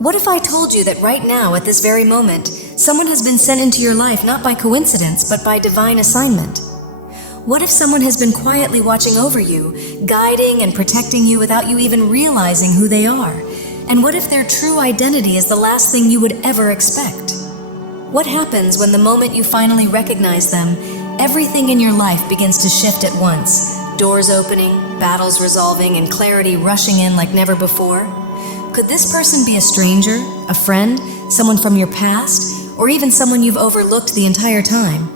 What if I told you that right now, at this very moment, someone has been sent into your life not by coincidence, but by divine assignment? What if someone has been quietly watching over you, guiding and protecting you without you even realizing who they are? And what if their true identity is the last thing you would ever expect? What happens when the moment you finally recognize them, everything in your life begins to shift at once? Doors opening, battles resolving, and clarity rushing in like never before? Could this person be a stranger, a friend, someone from your past, or even someone you've overlooked the entire time?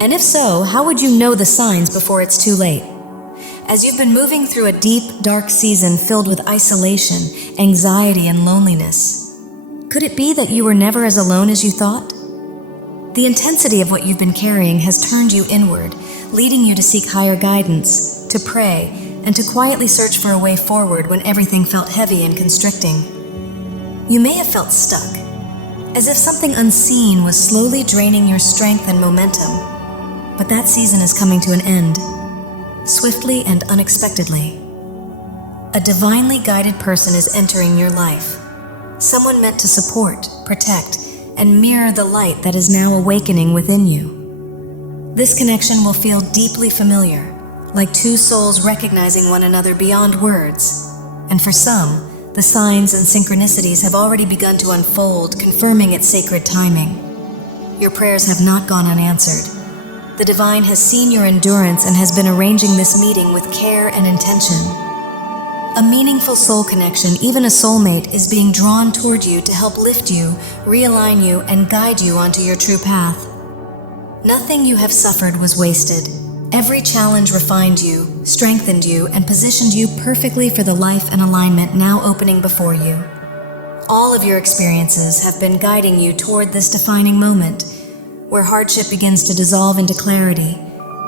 And if so, how would you know the signs before it's too late? As you've been moving through a deep, dark season filled with isolation, anxiety, and loneliness, could it be that you were never as alone as you thought? The intensity of what you've been carrying has turned you inward, leading you to seek higher guidance, to pray, and to quietly search for a way forward when everything felt heavy and constricting. You may have felt stuck, as if something unseen was slowly draining your strength and momentum. But that season is coming to an end, swiftly and unexpectedly. A divinely guided person is entering your life, someone meant to support, protect, and mirror the light that is now awakening within you. This connection will feel deeply familiar, like two souls recognizing one another beyond words. And for some, the signs and synchronicities have already begun to unfold, confirming its sacred timing. Your prayers have not gone unanswered. The divine has seen your endurance and has been arranging this meeting with care and intention. A meaningful soul connection, even a soulmate, is being drawn toward you to help lift you, realign you, and guide you onto your true path. Nothing you have suffered was wasted. Every challenge refined you, strengthened you, and positioned you perfectly for the life and alignment now opening before you. All of your experiences have been guiding you toward this defining moment, where hardship begins to dissolve into clarity,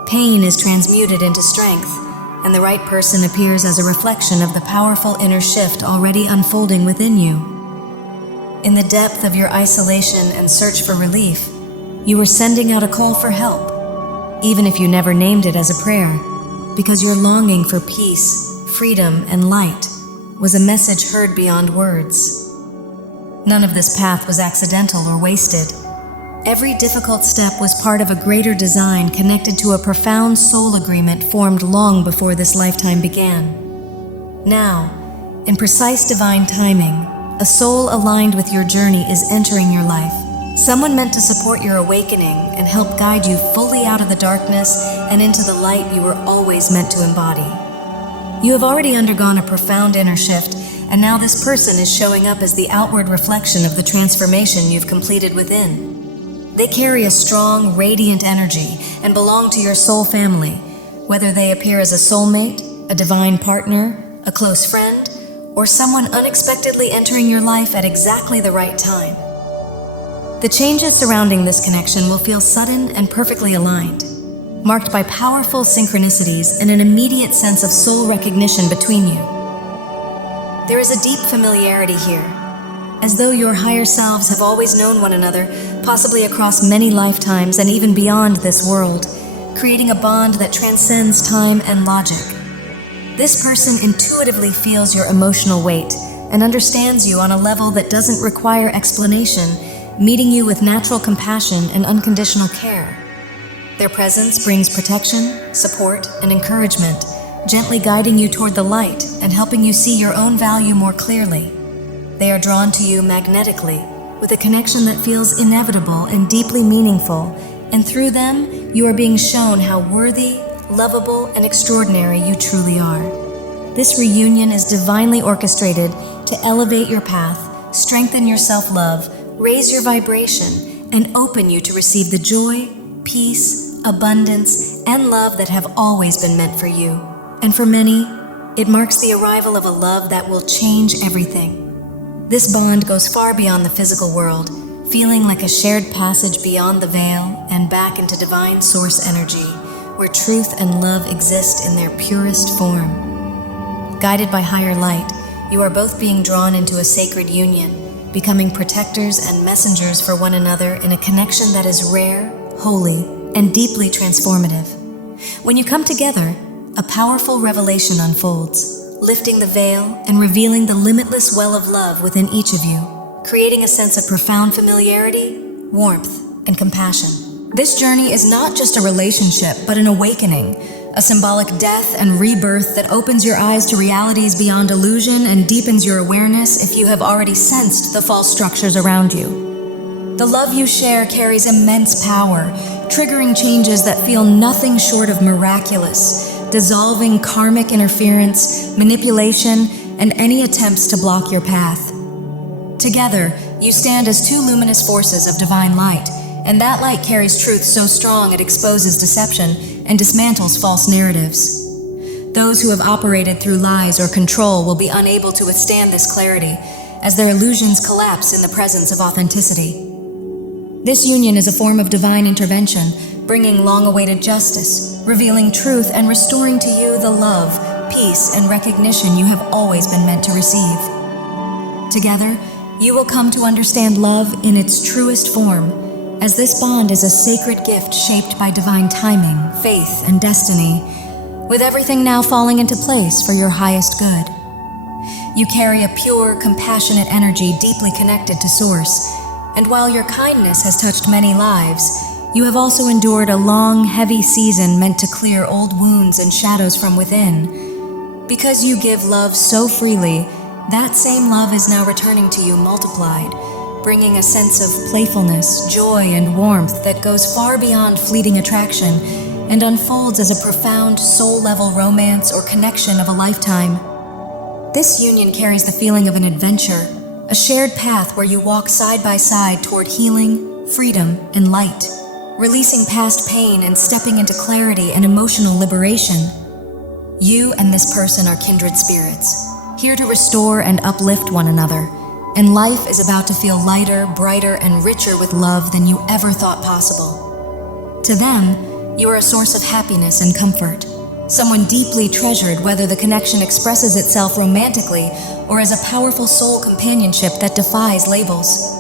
pain is transmuted into strength, and the right person appears as a reflection of the powerful inner shift already unfolding within you. In the depth of your isolation and search for relief, you were sending out a call for help, even if you never named it as a prayer, because your longing for peace, freedom, and light was a message heard beyond words. None of this path was accidental or wasted. Every difficult step was part of a greater design connected to a profound soul agreement formed long before this lifetime began. Now, in precise divine timing, a soul aligned with your journey is entering your life. Someone meant to support your awakening and help guide you fully out of the darkness and into the light you were always meant to embody. You have already undergone a profound inner shift, and now this person is showing up as the outward reflection of the transformation you've completed within. They carry a strong, radiant energy and belong to your soul family, whether they appear as a soulmate, a divine partner, a close friend, or someone unexpectedly entering your life at exactly the right time. The changes surrounding this connection will feel sudden and perfectly aligned, marked by powerful synchronicities and an immediate sense of soul recognition between you. There is a deep familiarity here, as though your higher selves have always known one another, possibly across many lifetimes and even beyond this world, creating a bond that transcends time and logic. This person intuitively feels your emotional weight and understands you on a level that doesn't require explanation, meeting you with natural compassion and unconditional care. Their presence brings protection, support, and encouragement, gently guiding you toward the light and helping you see your own value more clearly. They are drawn to you magnetically, with a connection that feels inevitable and deeply meaningful, and through them, you are being shown how worthy, lovable, and extraordinary you truly are. This reunion is divinely orchestrated to elevate your path, strengthen your self-love, raise your vibration, and open you to receive the joy, peace, abundance, and love that have always been meant for you. And for many, it marks the arrival of a love that will change everything. This bond goes far beyond the physical world, feeling like a shared passage beyond the veil and back into divine source energy, where truth and love exist in their purest form. Guided by higher light, you are both being drawn into a sacred union, becoming protectors and messengers for one another in a connection that is rare, holy, and deeply transformative. When you come together, a powerful revelation unfolds, lifting the veil and revealing the limitless well of love within each of you, creating a sense of profound familiarity, warmth, and compassion. This journey is not just a relationship, but an awakening, a symbolic death and rebirth that opens your eyes to realities beyond illusion and deepens your awareness if you have already sensed the false structures around you. The love you share carries immense power, triggering changes that feel nothing short of miraculous, dissolving karmic interference, manipulation, and any attempts to block your path. Together, you stand as two luminous forces of divine light, and that light carries truth so strong it exposes deception and dismantles false narratives. Those who have operated through lies or control will be unable to withstand this clarity, as their illusions collapse in the presence of authenticity. This union is a form of divine intervention, bringing long-awaited justice, revealing truth, and restoring to you the love, peace, and recognition you have always been meant to receive. Together, you will come to understand love in its truest form, as this bond is a sacred gift shaped by divine timing, faith, and destiny, with everything now falling into place for your highest good. You carry a pure, compassionate energy deeply connected to Source, and while your kindness has touched many lives, you have also endured a long, heavy season meant to clear old wounds and shadows from within. Because you give love so freely, that same love is now returning to you multiplied, bringing a sense of playfulness, joy, and warmth that goes far beyond fleeting attraction and unfolds as a profound soul-level romance or connection of a lifetime. This union carries the feeling of an adventure, a shared path where you walk side by side toward healing, freedom, and light, releasing past pain and stepping into clarity and emotional liberation. You and this person are kindred spirits, here to restore and uplift one another, and life is about to feel lighter, brighter, and richer with love than you ever thought possible. To them, you are a source of happiness and comfort, someone deeply treasured, whether the connection expresses itself romantically or as a powerful soul companionship that defies labels.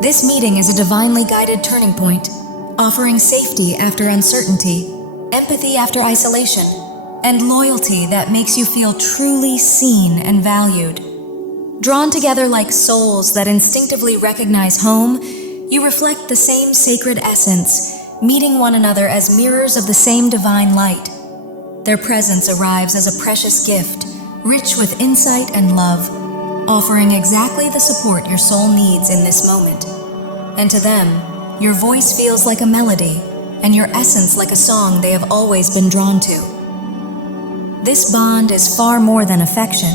This meeting is a divinely guided turning point, offering safety after uncertainty, empathy after isolation, and loyalty that makes you feel truly seen and valued. Drawn together like souls that instinctively recognize home, you reflect the same sacred essence, meeting one another as mirrors of the same divine light. Their presence arrives as a precious gift, rich with insight and love, offering exactly the support your soul needs in this moment. And to them, your voice feels like a melody, and your essence like a song they have always been drawn to. This bond is far more than affection.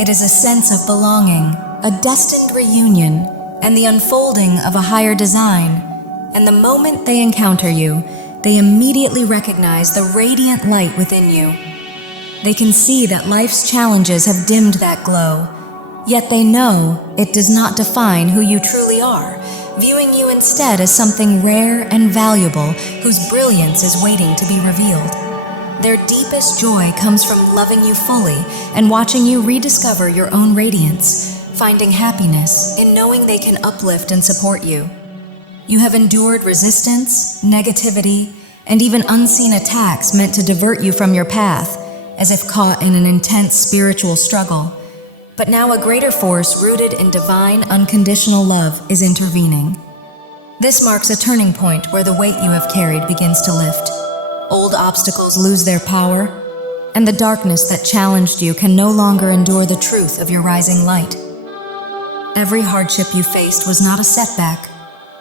It is a sense of belonging, a destined reunion, and the unfolding of a higher design. And the moment they encounter you, they immediately recognize the radiant light within you. They can see that life's challenges have dimmed that glow, yet they know it does not define who you truly are, viewing you instead as something rare and valuable whose brilliance is waiting to be revealed. Their deepest joy comes from loving you fully and watching you rediscover your own radiance, finding happiness in knowing they can uplift and support you. You have endured resistance, negativity, and even unseen attacks meant to divert you from your path, as if caught in an intense spiritual struggle. But now a greater force rooted in divine, unconditional love is intervening. This marks a turning point where the weight you have carried begins to lift. Old obstacles lose their power, and the darkness that challenged you can no longer endure the truth of your rising light. Every hardship you faced was not a setback,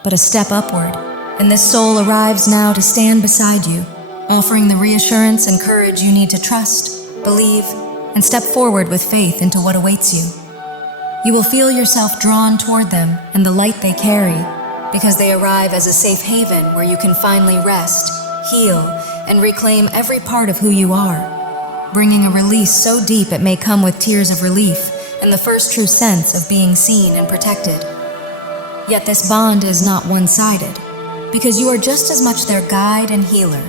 but a step upward, and this soul arrives now to stand beside you, offering the reassurance and courage you need to trust, believe, and step forward with faith into what awaits you. You will feel yourself drawn toward them and the light they carry, because they arrive as a safe haven where you can finally rest, heal, and reclaim every part of who you are, bringing a release so deep it may come with tears of relief and the first true sense of being seen and protected. Yet this bond is not one-sided, because you are just as much their guide and healer,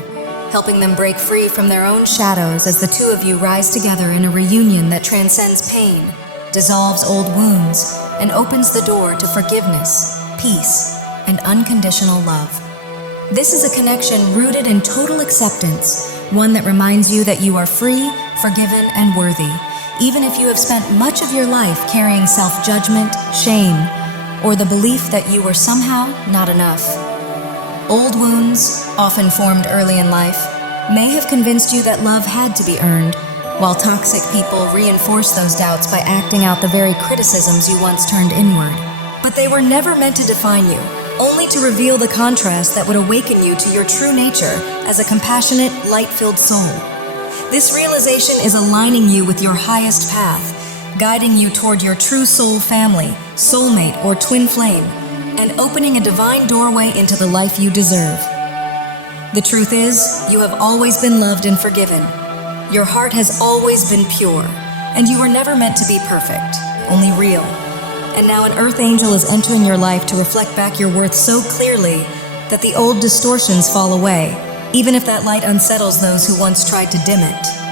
helping them break free from their own shadows as the two of you rise together in a reunion that transcends pain, dissolves old wounds, and opens the door to forgiveness, peace, and unconditional love. This is a connection rooted in total acceptance, one that reminds you that you are free, forgiven, and worthy, even if you have spent much of your life carrying self-judgment, shame, or the belief that you were somehow not enough. Old wounds, often formed early in life, may have convinced you that love had to be earned, while toxic people reinforce those doubts by acting out the very criticisms you once turned inward. But they were never meant to define you, only to reveal the contrast that would awaken you to your true nature as a compassionate, light-filled soul. This realization is aligning you with your highest path, guiding you toward your true soul family, soulmate, or twin flame, and opening a divine doorway into the life you deserve. The truth is, you have always been loved and forgiven. Your heart has always been pure, and you were never meant to be perfect, only real. And now an earth angel is entering your life to reflect back your worth so clearly that the old distortions fall away, even if that light unsettles those who once tried to dim it.